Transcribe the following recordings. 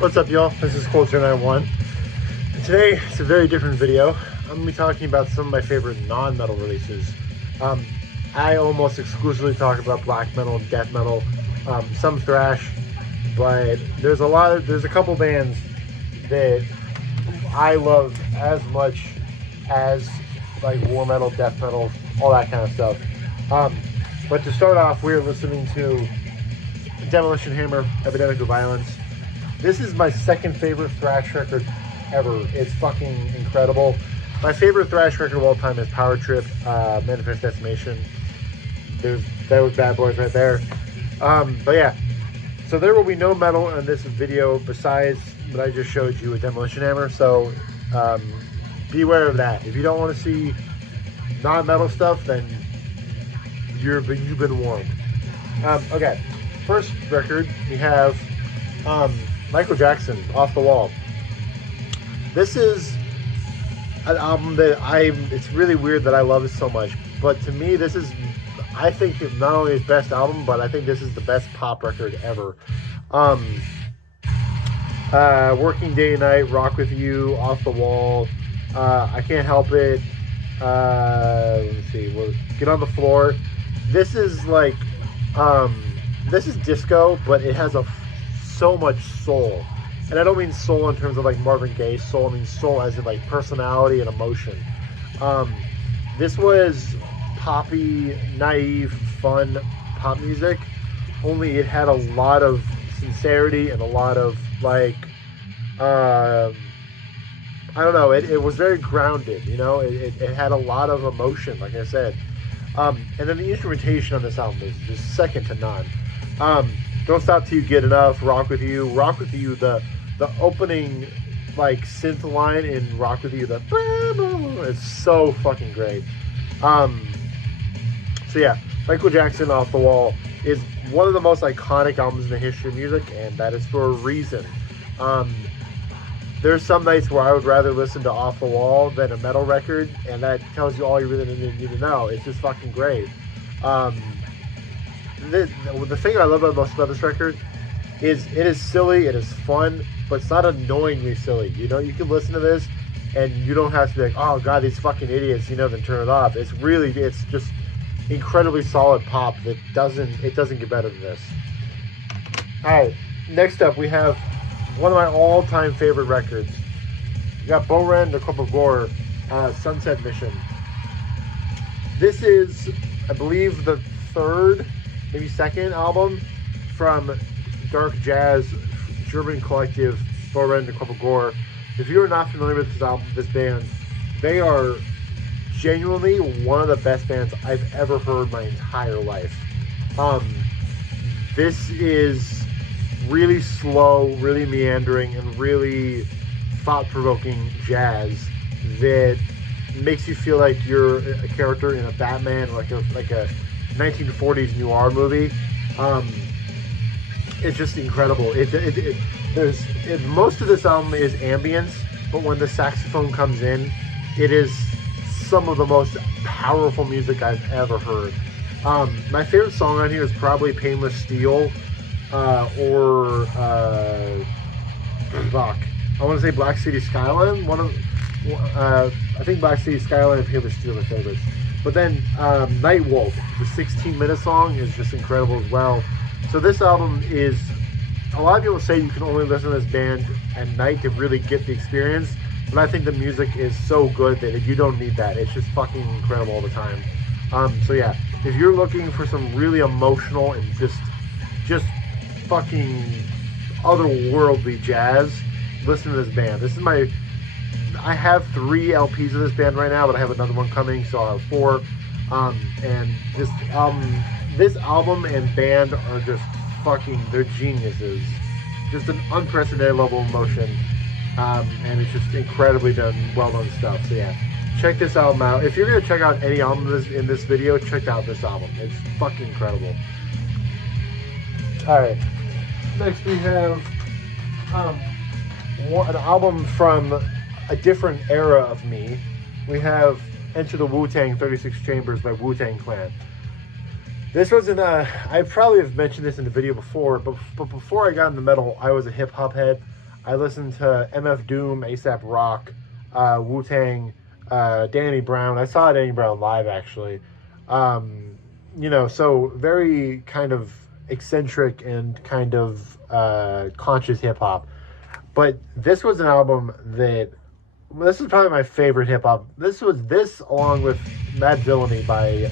What's up, y'all? This is Culture91. And today, it's a very different video. I'm going to be talking about some of my favorite non-metal releases. I almost exclusively talk about black metal, death metal, some thrash, but there's a couple bands that I love as much as like war metal, death metal, all that kind of stuff. But to start off, we're listening to Demolition Hammer, Epidemic of Violence. This is my second favorite thrash record ever. It's fucking incredible. My favorite thrash record of all time is Power Trip, Manifest Decimation. That was Bad Boys right there. But yeah, so there will be no metal in this video besides what I just showed you with Demolition Hammer. So beware of that. If you don't want to see non-metal stuff, then you've been warned. Okay, first record we have Michael Jackson, Off the Wall. This is an album that it's really weird that I love it so much, but to me this is, I think, not only his best album, but I think this is the best pop record ever. Working Day and Night, Rock With You, Off the Wall, I Can't Help It, let's see, Get on the Floor. This is like, this is disco, but it has so much soul. And I don't mean soul in terms of like Marvin Gaye soul, I mean soul as in like personality and emotion. This was poppy, naive, fun pop music, only it had a lot of sincerity and a lot of like, I don't know, it was very grounded, you know, it had a lot of emotion, like I said. And then the instrumentation on this album is just second to none. Don't Stop Till You Get Enough, Rock With You, the opening like synth line in Rock With You, it's so fucking great. So yeah, Michael Jackson, Off the Wall is one of the most iconic albums in the history of music, and that is for a reason. There's some nights where I would rather listen to Off the Wall than a metal record, and that tells you all you really need to know. It's just fucking great. The thing I love most about this record is it is silly, it is fun, but it's not annoyingly silly. You know, you can listen to this and you don't have to be like, oh god, these fucking idiots, you know, then turn it off. It's just incredibly solid pop that doesn't get better than this. Alright, next up we have one of my all-time favorite records. We got Bohren, The Cup of Gore, Sunset Mission. This is, I believe, the third, maybe second album from dark jazz German collective Bohren, The Cup of Gore. If you are not familiar with this band, they are genuinely one of the best bands I've ever heard my entire life. This is really slow, really meandering, and really thought-provoking jazz that makes you feel like you're a character in a Batman, like a 1940s noir movie. It's just incredible. Most of this album is ambience, but when the saxophone comes in, it is some of the most powerful music I've ever heard. My favorite song on here is probably Painless Steel, or fuck, I want to say Black City Skyline. I think Black City Skyline and Painless Steel are my favorites. But then Night Wolf, the 16-minute song, is just incredible as well. So this album is, a lot of people say you can only listen to this band at night to really get the experience, but I think the music is so good that you don't need that. It's just fucking incredible all the time. So yeah, if you're looking for some really emotional and just fucking otherworldly jazz, listen to this band. I have 3 LPs of this band right now, but I have another one coming, so I'll have 4. And this album and band are just fucking, they're geniuses. Just an unprecedented level of emotion, and it's just incredibly well done stuff. So yeah, check this album out. If you're gonna check out any album in this video, check out this album. It's fucking incredible. All right, next we have an album from a different era of me. We have Enter the Wu-Tang 36 Chambers by Wu-Tang Clan. This wasn't, I probably have mentioned this in the video before, but before I got into metal, I was a hip-hop head. I listened to MF Doom, ASAP Rock, Wu-Tang, Danny Brown. I saw Danny Brown live, actually. So very kind of eccentric and kind of conscious hip-hop. But this was an album that... This is probably my favorite hip-hop. This along with Mad Villainy by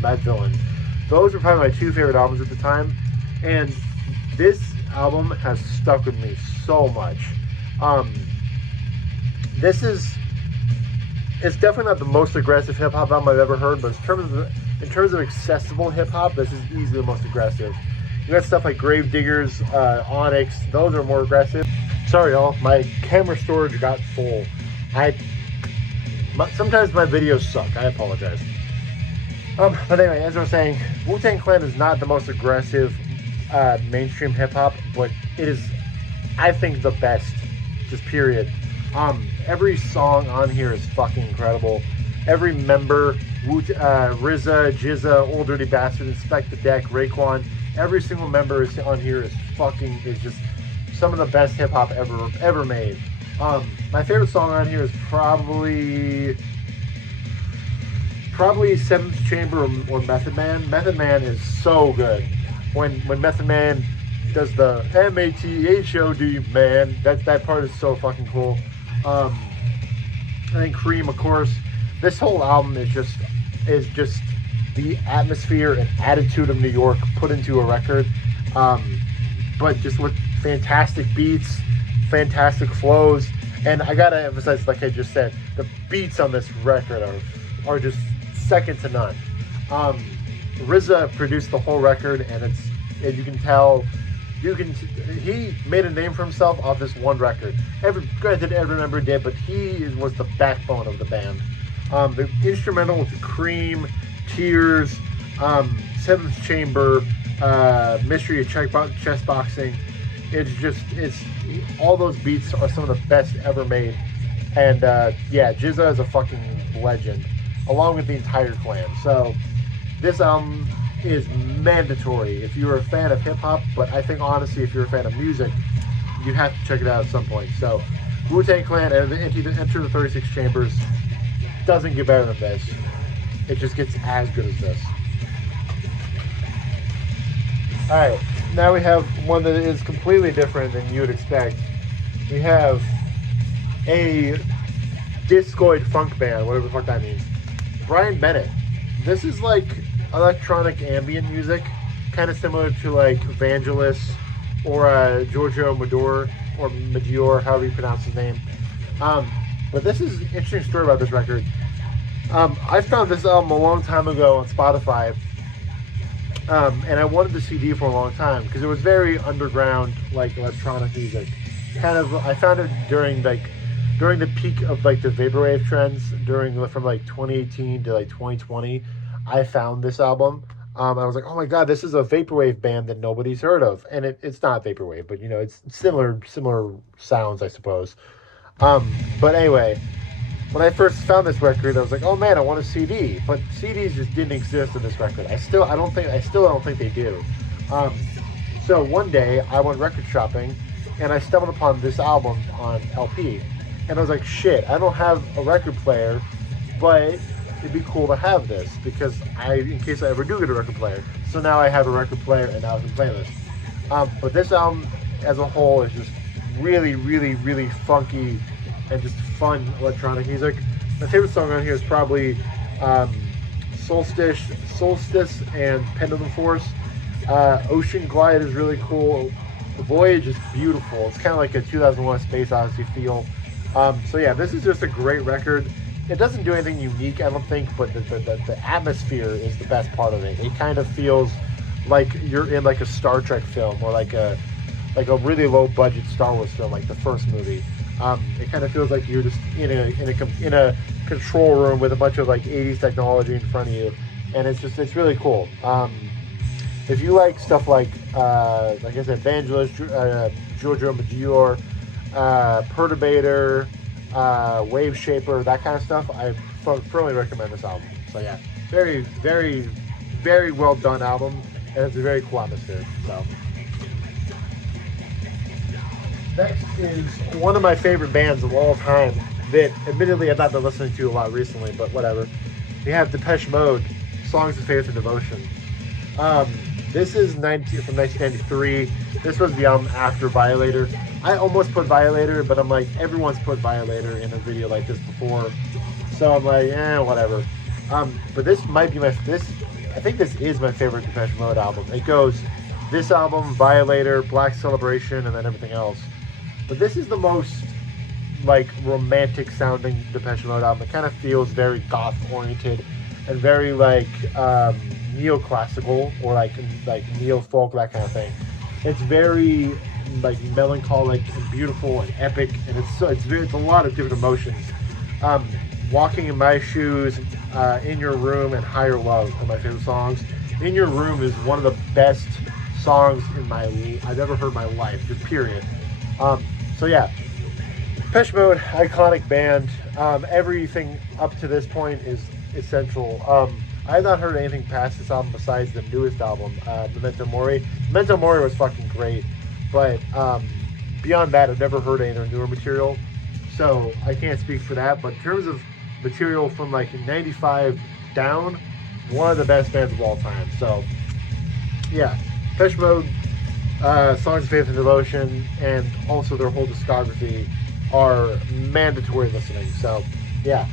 Mad Villain. Those were probably my two favorite albums at the time. And this album has stuck with me so much. It's definitely not the most aggressive hip hop album I've ever heard, but in terms of accessible hip hop, this is easily the most aggressive. You got stuff like Gravediggers, Onyx; those are more aggressive. Sorry, y'all, my camera storage got full. Sometimes my videos suck. I apologize. But anyway, as I was saying, Wu-Tang Clan is not the most aggressive mainstream hip hop, but it is, I think, the best. Just period. Every song on here is fucking incredible. Every member, RZA, Jizza, Old Dirty Bastard, Inspect the Deck, Raekwon, every single member on here is just some of the best hip hop ever made. My favorite song on here is probably Seventh Chamber or Method Man. Method Man is so good. When Method Man does the MATHOD man, that part is so fucking cool. I think Cream, of course. This whole album is just the atmosphere and attitude of New York put into a record, but just with fantastic beats, fantastic flows, and I gotta emphasize, like I just said, the beats on this record are just second to none. RZA produced the whole record, and you can tell. He made a name for himself off this one record. Granted, every member did, but he was the backbone of the band. The instrumental with Cream, Tears, Seventh Chamber, Mystery of Chess Boxing. It's all those beats are some of the best ever made. And Jizza is a fucking legend, along with the entire clan. So this album is mandatory if you're a fan of hip-hop, but I think honestly if you're a fan of music, you have to check it out at some point. So Wu-Tang Clan and Enter the 36 Chambers doesn't get better than this. It just gets as good as this. Alright, now we have one that is completely different than you would expect. We have a discoid funk band, whatever the fuck that means. Brian Bennett. This is like electronic ambient music, kind of similar to like Vangelis or Giorgio Moroder, or Moroder, however you pronounce his name. But this is an interesting story about this record. I found this album a long time ago on Spotify, and I wanted the CD for a long time because it was very underground, like electronic music. I found it during the peak of like the vaporwave trends from like 2018 to like 2020. I found this album. I was like, oh my god, this is a vaporwave band that nobody's heard of, and it's not vaporwave, but it's similar sounds, I suppose. But anyway, when I first found this record, I was like, oh man, I want a CD, but CDs just didn't exist in this record. I still don't think they do. So one day I went record shopping, and I stumbled upon this album on LP, and I was like, shit, I don't have a record player, but it'd be cool to have this because in case I ever do get a record player. So now I have a record player and now I can play this. But this album as a whole is just really, really, really funky and just fun electronic music. My favorite song on here is probably Solstice and Pendulum Force. Ocean Glide is really cool. The Voyage is beautiful. It's kind of like a 2001 Space Odyssey feel. So yeah, this is just a great record. It doesn't do anything unique, I don't think, but the atmosphere is the best part of it. It kind of feels like you're in like a Star Trek film or like a really low budget Star Wars film, like the first movie. It kind of feels like you're just in a control room with a bunch of like 80s technology in front of you, and it's really cool. If you like stuff like I said, Vangelis, Giorgio Moroder, Perturbator, Wave Shaper, that kind of stuff, I firmly recommend this album. So yeah, very, very, very well done album, and it's a very cool atmosphere. So Next is one of my favorite bands of all time that admittedly I've not been listening to a lot recently, but whatever. We have Depeche Mode, Songs of Faith and Devotion. This is from 1993. This was the album after Violator. I almost put Violator, but I'm like, everyone's put Violator in a video like this before. So I'm like, whatever. But this might be I think this is my favorite Depeche Mode album. It goes, this album, Violator, Black Celebration, and then everything else. But this is the most like romantic sounding Depeche Mode album. It kind of feels very goth oriented and very like neoclassical or like neo folk, that kind of thing. It's very like melancholic and beautiful and epic, and it's a lot of different emotions. Walking in My Shoes, In Your Room, and Higher Love are my favorite songs. In Your Room is one of the best songs I've ever heard in my life, just period. So yeah, Depeche Mode, iconic band. Everything up to this point is essential. I have not heard anything past this album besides the newest album, Memento Mori. Memento Mori was fucking great, but beyond that, I've never heard any of their newer material, so I can't speak for that. But in terms of material from like 95 down, one of the best bands of all time. So yeah, Depeche Mode, Songs of Faith and Devotion, and also their whole discography are mandatory listening. So yeah.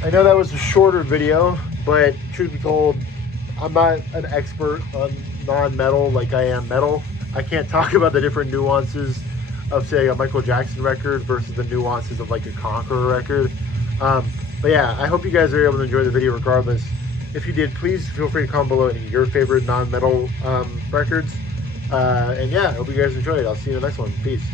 I know that was a shorter video, but truth be told, I'm not an expert on non-metal like I am metal. I can't talk about the different nuances of, say, a Michael Jackson record versus the nuances of like a Conqueror record. But yeah, I hope you guys are able to enjoy the video regardless. If you did, please feel free to comment below any of your favorite non-metal records. And yeah, I hope you guys enjoyed it. I'll see you in the next one. Peace.